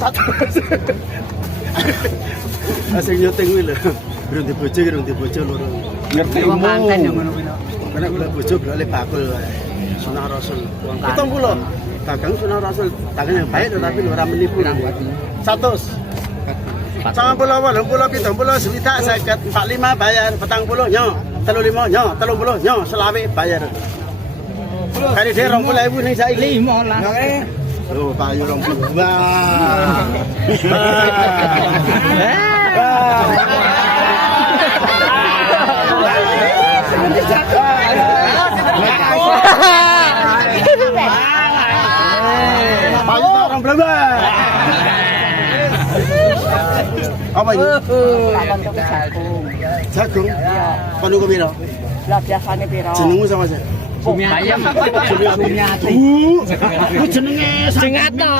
Satu. Asing nyuting kuwi lho. Durung dibojo loro. Ngerti Wong manten yang ngono kuwi. Karena kula bojo boleh bakul wae. Sunah Rasul. 70. Dagang Sunah Rasul. Dagang yang baik tetapi ora menipu. 100. 90, 80, 70, swidak, 50, 45 bayar, 40 nyo, 35 nyo, 30 nyo, selawe bayar. Kali dia 20.000 ning saiki. 15. Loh, payu 20. Wah. Payu 20. Apa ini? Takon tuku jagung. Jagung? Iya. Kono ku piro? Lah biasane piro? Jenengmu sapa sih? Sumiati. Ku jenenge Sing ato.